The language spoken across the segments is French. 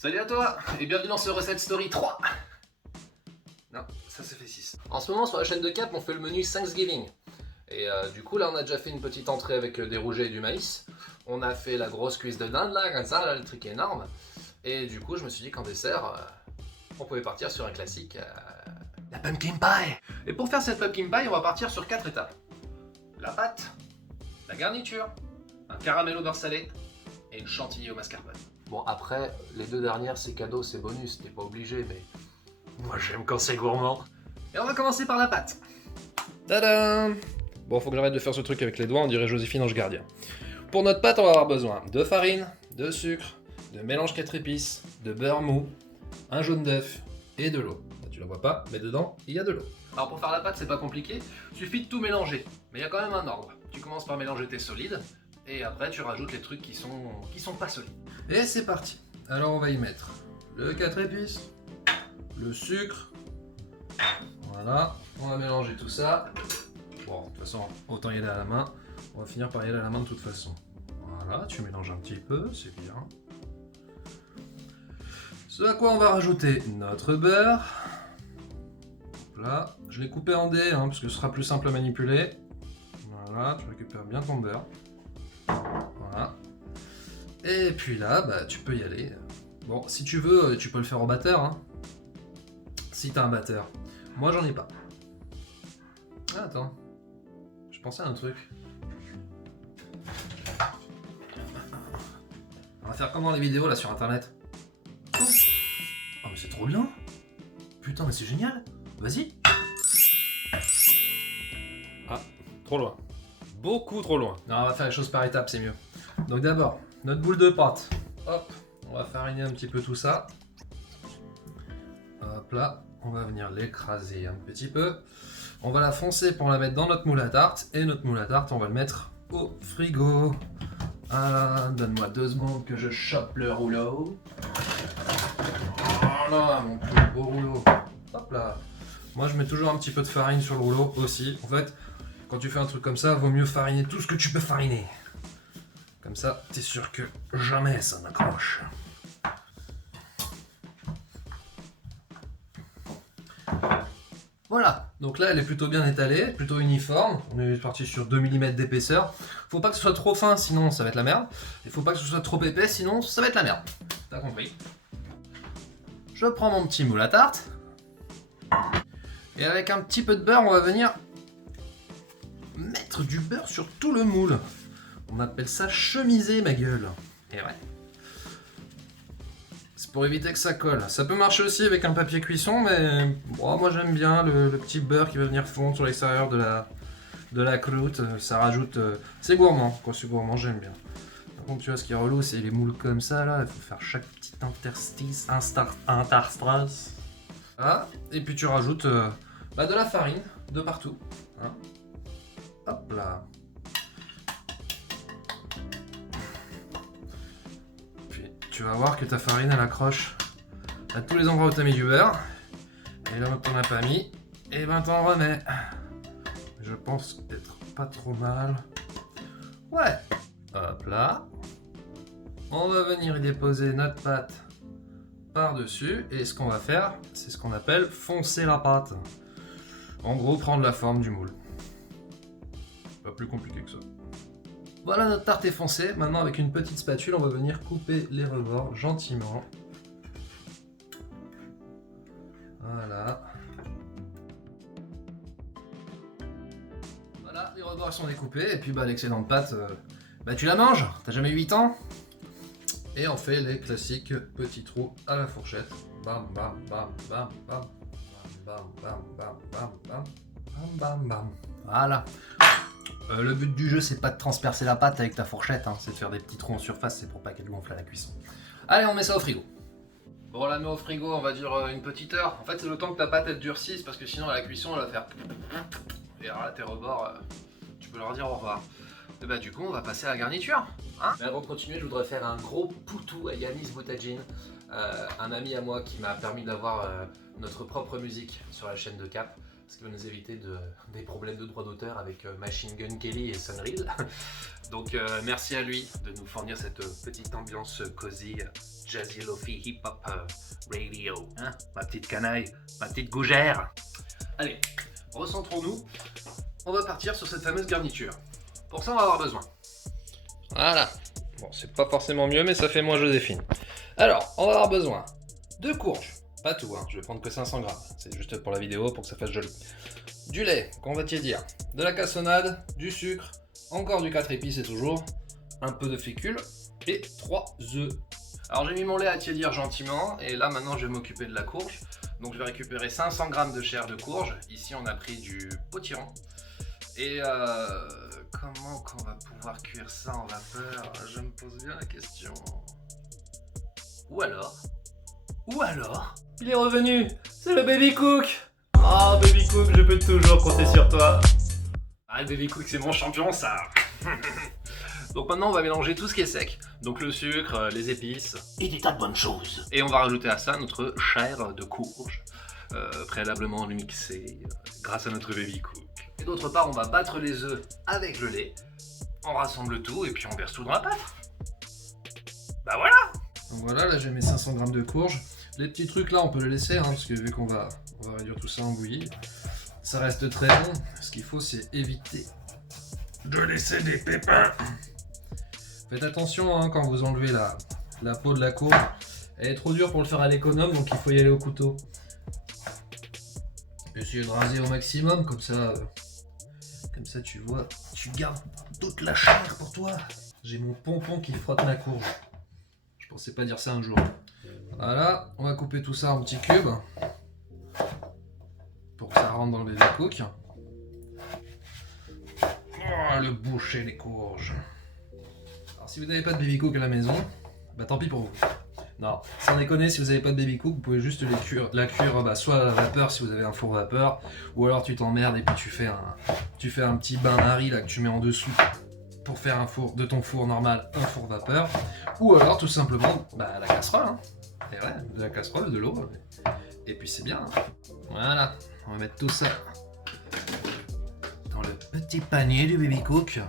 Salut à toi et bienvenue dans ce Recette Story 3. Non, ça fait 6. En ce moment sur la chaîne de Cap on fait le menu Thanksgiving. Et du coup là on a déjà fait une petite entrée avec des rougets et du maïs. On a fait la grosse cuisse de dinde là, comme ça, là, le truc est énorme. Et du coup je me suis dit qu'en dessert on pouvait partir sur un classique, la pumpkin pie. Et pour faire cette pumpkin pie on va partir sur 4 étapes. La pâte, la garniture, un caramel au beurre salé et une chantilly au mascarpone. Bon après, les deux dernières c'est cadeau, c'est bonus, t'es pas obligé mais... moi j'aime quand c'est gourmand. Et on va commencer par la pâte. Tadam! Bon faut que j'arrête de faire ce truc avec les doigts, on dirait Joséphine Ange Gardien. Pour notre pâte on va avoir besoin de farine, de sucre, de mélange 4 épices, de beurre mou, un jaune d'œuf et de l'eau. Tu la vois pas, mais dedans il y a de l'eau. Alors pour faire la pâte c'est pas compliqué, suffit de tout mélanger. Mais il y a quand même un ordre. Tu commences par mélanger tes solides, et après tu rajoutes les trucs qui sont pas solides. Et c'est parti. Alors on va y mettre le 4 épices, le sucre, voilà, on va mélanger tout ça. Bon, de toute façon, autant y aller à la main, on va finir par y aller à la main de toute façon. Voilà, tu mélanges un petit peu, c'est bien. Ce à quoi on va rajouter notre beurre. Là, je l'ai coupé en dés, parce que ce sera plus simple à manipuler. Voilà, tu récupères bien ton beurre. Voilà. Et puis là, bah, tu peux y aller. Bon, si tu veux, tu peux le faire au batteur. Si t'as un batteur. Moi, j'en ai pas. Ah, attends. Je pensais à un truc. On va faire comme dans les vidéos là sur internet. Oh, mais c'est trop bien. Putain, mais c'est génial. Vas-y. Ah, trop loin. Beaucoup trop loin. Non, on va faire les choses par étapes, c'est mieux. Donc d'abord, notre boule de pâte. Hop, on va fariner un petit peu tout ça. Hop là, on va venir l'écraser un petit peu. On va la foncer pour la mettre dans notre moule à tarte. Et notre moule à tarte, on va le mettre au frigo. Voilà, donne-moi 2 secondes que je chope le rouleau. Voilà, mon plus beau rouleau. Hop là. Moi, je mets toujours un petit peu de farine sur le rouleau aussi. En fait, quand tu fais un truc comme ça, vaut mieux fariner tout ce que tu peux fariner. Comme ça, t'es sûr que jamais ça n'accroche. Voilà, donc là elle est plutôt bien étalée, plutôt uniforme. On est parti sur 2 mm d'épaisseur. Faut pas que ce soit trop fin, sinon ça va être la merde. Il faut pas que ce soit trop épais, sinon ça va être la merde. T'as compris? Je prends mon petit moule à tarte. Et avec un petit peu de beurre, on va venir mettre du beurre sur tout le moule. On appelle ça chemiser, ma gueule. Et ouais. C'est pour éviter que ça colle. Ça peut marcher aussi avec un papier cuisson, mais bon, moi j'aime bien le petit beurre qui va venir fondre sur l'extérieur de la croûte. Ça rajoute... c'est gourmand. Quand c'est gourmand, j'aime bien. Par contre, tu vois, ce qui est relou, c'est les moules comme ça, là. Il faut faire chaque petit interstice, interstrace. Voilà. Et puis tu rajoutes de la farine de partout. Hop là. Tu vas voir que ta farine elle accroche à tous les endroits où tu as mis du beurre. Et là où tu n'en as pas mis, et ben t'en remets. Je pense être pas trop mal. Ouais. Hop là. On va venir y déposer notre pâte par-dessus. Et ce qu'on va faire, c'est ce qu'on appelle foncer la pâte. En gros, prendre la forme du moule. Pas plus compliqué que ça. Voilà, notre tarte est foncée. Maintenant, avec une petite spatule, on va venir couper les rebords gentiment. Voilà. Voilà, les rebords sont découpés. Et puis, l'excédent de pâte, tu la manges. T'as jamais 8 ans. Et on fait les classiques petits trous à la fourchette. Bam, bam, bam, bam, bam. Bam, bam, bam, bam, bam, bam, bam, bam. Voilà. Le but du jeu, c'est pas de transpercer la pâte avec ta fourchette, c'est de faire des petits trous en surface, c'est pour pas qu'elle gonfle à la cuisson. Allez, on met ça au frigo. Bon, on la met au frigo, on va dire une petite heure. En fait, c'est le temps que ta pâte elle durcisse, parce que sinon à la cuisson, elle va faire... Et alors là, tes rebords, tu peux leur dire au revoir. Et du coup, on va passer à la garniture. Mais avant de continuer, je voudrais faire un gros poutou à Yanis Boutadjine, un ami à moi qui m'a permis d'avoir notre propre musique sur la chaîne de Cap. ce qui va nous éviter des problèmes de droit d'auteur avec Machine Gun Kelly et Sunreal. Donc merci à lui de nous fournir cette petite ambiance cosy, jazzy, lofi, hip-hop radio. Hein, ma petite canaille, ma petite gougère. Allez, recentrons-nous. On va partir sur cette fameuse garniture. Pour ça, on va avoir besoin. Voilà. Bon, c'est pas forcément mieux, mais ça fait moins Joséphine. Alors, on va avoir besoin de courges. Pas tout, hein. Je vais prendre que 500 grammes. C'est juste pour la vidéo, pour que ça fasse joli. Du lait, qu'on va tiédir. De la cassonade, du sucre, encore du 4 épices et toujours. Un peu de fécule et 3 œufs. Alors, j'ai mis mon lait à tiédir gentiment. Et là, maintenant, je vais m'occuper de la courge. Donc, je vais récupérer 500 grammes de chair de courge. Ici, on a pris du potiron. Et comment qu'on va pouvoir cuire ça en vapeur? Je me pose bien la question. Ou alors, il est revenu, c'est le Baby Cook. Oh Baby Cook, je peux toujours compter sur toi. Ah, le Baby Cook, c'est mon champion, ça. Donc maintenant, on va mélanger tout ce qui est sec. Donc le sucre, les épices et des tas de bonnes choses. Et on va rajouter à ça notre chair de courge, préalablement mixée grâce à notre Baby Cook. Et d'autre part, on va battre les œufs avec le lait. On rassemble tout et puis on verse tout dans la pâte. Bah voilà. Donc voilà, là j'ai mes 500 grammes de courge. Les petits trucs là, on peut les laisser, hein, parce que vu qu'on va réduire tout ça en bouillie, ça reste très bon. Ce qu'il faut, c'est éviter de laisser des pépins. Faites attention hein, quand vous enlevez la peau de la courge. Elle est trop dure pour le faire à l'économe, donc il faut y aller au couteau. Essayez de raser au maximum, comme ça tu vois, tu gardes toute la chair pour toi. J'ai mon pompon qui frotte ma courge. Je pensais pas dire ça un jour. Voilà, on va couper tout ça en petits cubes pour que ça rentre dans le Baby Cook. Oh, le boucher des courges. Alors si vous n'avez pas de Baby Cook à la maison, bah tant pis pour vous. Non, sans déconner, si vous n'avez pas de Baby Cook, vous pouvez juste la cuire bah, soit à la vapeur si vous avez un four vapeur, ou alors tu t'emmerdes et puis tu fais un petit bain-marie là que tu mets en dessous pour faire de ton four normal un four vapeur, ou alors tout simplement bah, la casserole. Hein. Et ouais, de la casserole, de l'eau, et puis c'est bien. Hein. Voilà, on va mettre tout ça dans le petit panier du Baby Cook.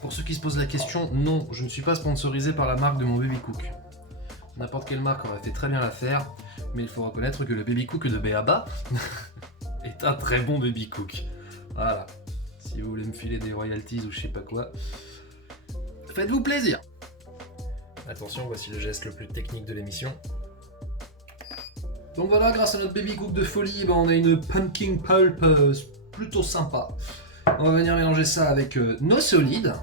Pour ceux qui se posent la question, non, je ne suis pas sponsorisé par la marque de mon Baby Cook. N'importe quelle marque aurait fait très bien l'affaire, mais il faut reconnaître que le Baby Cook de Béaba est un très bon Baby Cook. Voilà, si vous voulez me filer des royalties ou je sais pas quoi, faites-vous plaisir. Attention, voici le geste le plus technique de l'émission. Donc voilà, grâce à notre Baby Cook de folie, on a une pumpkin pulp plutôt sympa. On va venir mélanger ça avec nos solides.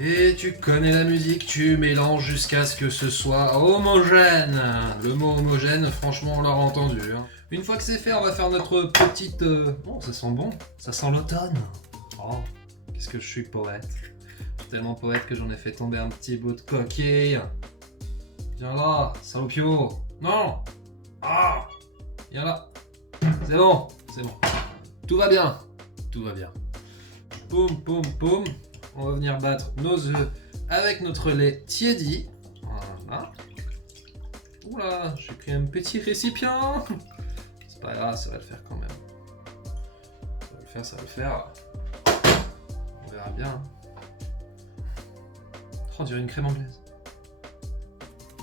Et tu connais la musique, tu mélanges jusqu'à ce que ce soit homogène. Le mot homogène, franchement, on l'aura entendu. Hein. Une fois que c'est fait, on va faire notre petite... Oh, ça sent bon, ça sent l'automne. Oh, qu'est-ce que je suis poète. Je suis tellement poète que j'en ai fait tomber un petit bout de coquille. Viens là, salopio. Non. Ah, viens là. C'est bon, c'est bon. Tout va bien. Tout va bien. Poum, poum, poum. On va venir battre nos œufs avec notre lait tiédi. Voilà. Oula, j'ai pris un petit récipient. C'est pas grave, ça va le faire quand même. Ça va le faire, ça va le faire. On verra bien. Oh, on dirait une crème anglaise.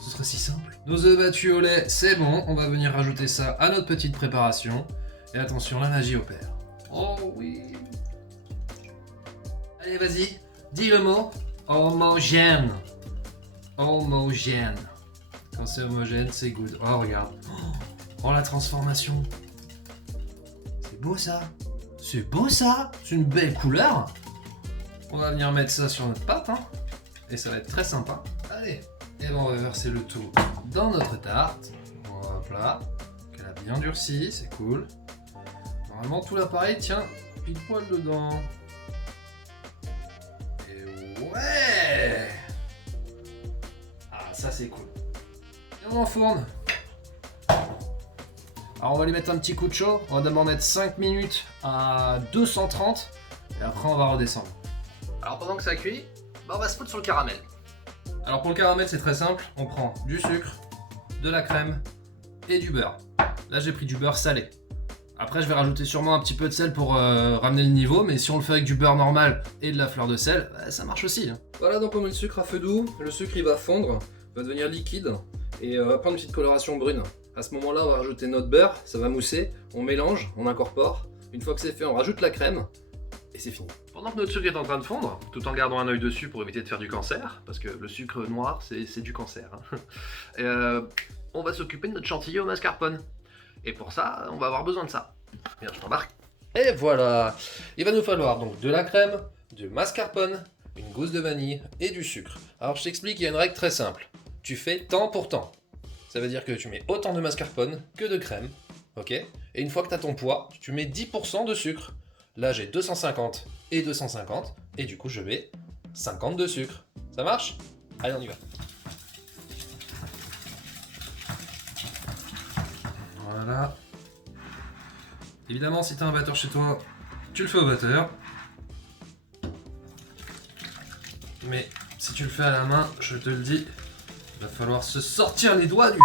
Ce serait si simple. Nos œufs battus au lait, c'est bon. On va venir rajouter ça à notre petite préparation. Et attention, la magie opère. Oh oui. Allez, vas-y, dis le mot. Homogène. Homogène. Quand c'est homogène, c'est good. Oh, regarde. Oh, la transformation. C'est beau ça. C'est beau ça. C'est une belle couleur. On va venir mettre ça sur notre pâte. Hein. Et ça va être très sympa. Allez. Et ben, on va verser le tout dans notre tarte. Hop là. Qu'elle a bien durci, c'est cool. Normalement, tout l'appareil tient pile poil dedans. Et ouais! Ah, ça c'est cool. Et on enfourne. Alors, on va lui mettre un petit coup de chaud. On va d'abord mettre 5 minutes à 230. Et après, on va redescendre. Alors, pendant que ça cuit, on va se foutre sur le caramel. Alors, pour le caramel, c'est très simple. On prend du sucre, de la crème et du beurre. Là j'ai pris du beurre salé. Après je vais rajouter sûrement un petit peu de sel pour ramener le niveau, mais si on le fait avec du beurre normal et de la fleur de sel, bah, ça marche aussi. Voilà, donc on met le sucre à feu doux, le sucre il va fondre, va devenir liquide et va prendre une petite coloration brune. À ce moment-là on va rajouter notre beurre, ça va mousser, on mélange, on incorpore. Une fois que c'est fait, on rajoute la crème et c'est fini. Pendant que notre sucre est en train de fondre, tout en gardant un œil dessus pour éviter de faire du cancer, parce que le sucre noir c'est du cancer, hein. On va s'occuper de notre chantilly au mascarpone. Et pour ça, on va avoir besoin de ça. Bien, je t'embarque. Et voilà. Il va nous falloir donc de la crème, du mascarpone, une gousse de vanille et du sucre. Alors je t'explique, il y a une règle très simple. Tu fais temps pour temps. Ça veut dire que tu mets autant de mascarpone que de crème. Ok ? Et une fois que tu as ton poids, tu mets 10% de sucre. Là j'ai 250 et 250. Et du coup je mets 50 de sucre. Ça marche ? Allez, on y va. Voilà. Évidemment, si tu as un batteur chez toi, tu le fais au batteur. Mais si tu le fais à la main, je te le dis, il va falloir se sortir les doigts du...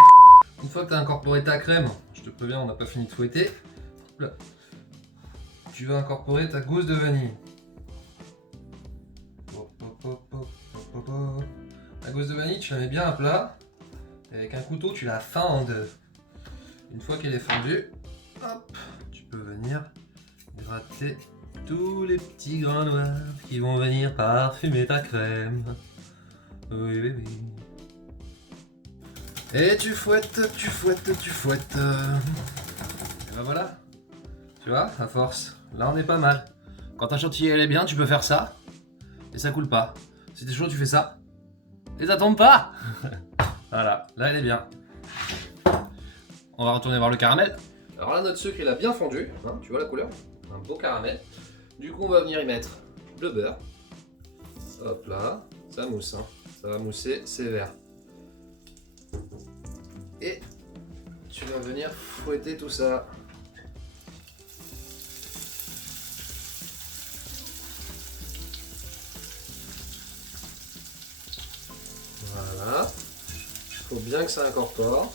Une fois que tu as incorporé ta crème, je te préviens, on n'a pas fini de fouetter. Là. Tu vas incorporer ta gousse de vanille. La gousse de vanille, tu la mets bien à plat. Et avec un couteau, tu la fendes. Une fois qu'elle est fondue, hop, tu peux venir gratter tous les petits grains noirs qui vont venir parfumer ta crème. Oui, oui, oui. Et tu fouettes, tu fouettes, tu fouettes. Et ben voilà. Tu vois, à force, là on est pas mal. Quand ta chantilly elle est bien, tu peux faire ça. Et ça coule pas. Si t'es chaud, tu fais ça. Et ça tombe pas. Voilà, là elle est bien. On va retourner voir le caramel. Alors là, notre sucre, il a bien fondu. Hein, tu vois la couleur ? Un beau caramel. Du coup, on va venir y mettre le beurre. Hop là. Ça mousse. Hein. Ça va mousser, c'est vert. Et tu vas venir fouetter tout ça. Voilà. Il faut bien que ça incorpore.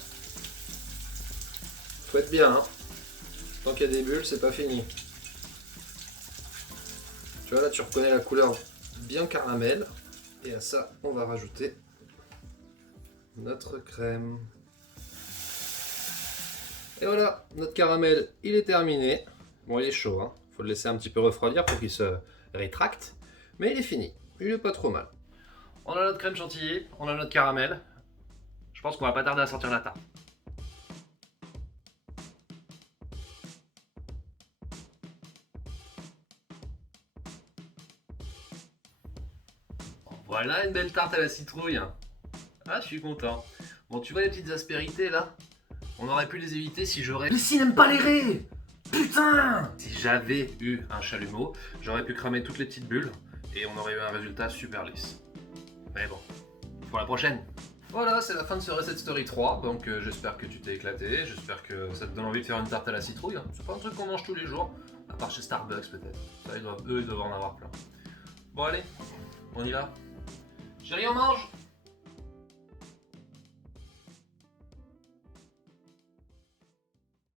Fouette bien, hein. Tant qu'il y a des bulles, c'est pas fini. Tu vois là, tu reconnais la couleur bien caramel. Et à ça, on va rajouter notre crème. Et voilà, notre caramel, il est terminé. Bon, il est chaud, hein. Faut le laisser un petit peu refroidir pour qu'il se rétracte. Mais il est fini. Il est pas trop mal. On a notre crème chantilly, on a notre caramel. Je pense qu'on va pas tarder à sortir la tarte. Voilà une belle tarte à la citrouille. Ah, je suis content. Bon, tu vois les petites aspérités là ? On aurait pu les éviter si j'aurais... Mais s'il n'aime pas les raies ! Putain ! Si j'avais eu un chalumeau, j'aurais pu cramer toutes les petites bulles et on aurait eu un résultat super lisse. Mais bon, pour la prochaine. Voilà, c'est la fin de ce Recette Story 3, donc j'espère que tu t'es éclaté, j'espère que ça te donne envie de faire une tarte à la citrouille. C'est pas un truc qu'on mange tous les jours, à part chez Starbucks peut-être. Ça, eux, ils doivent en avoir plein. Bon allez, on y va. Chérie, on mange!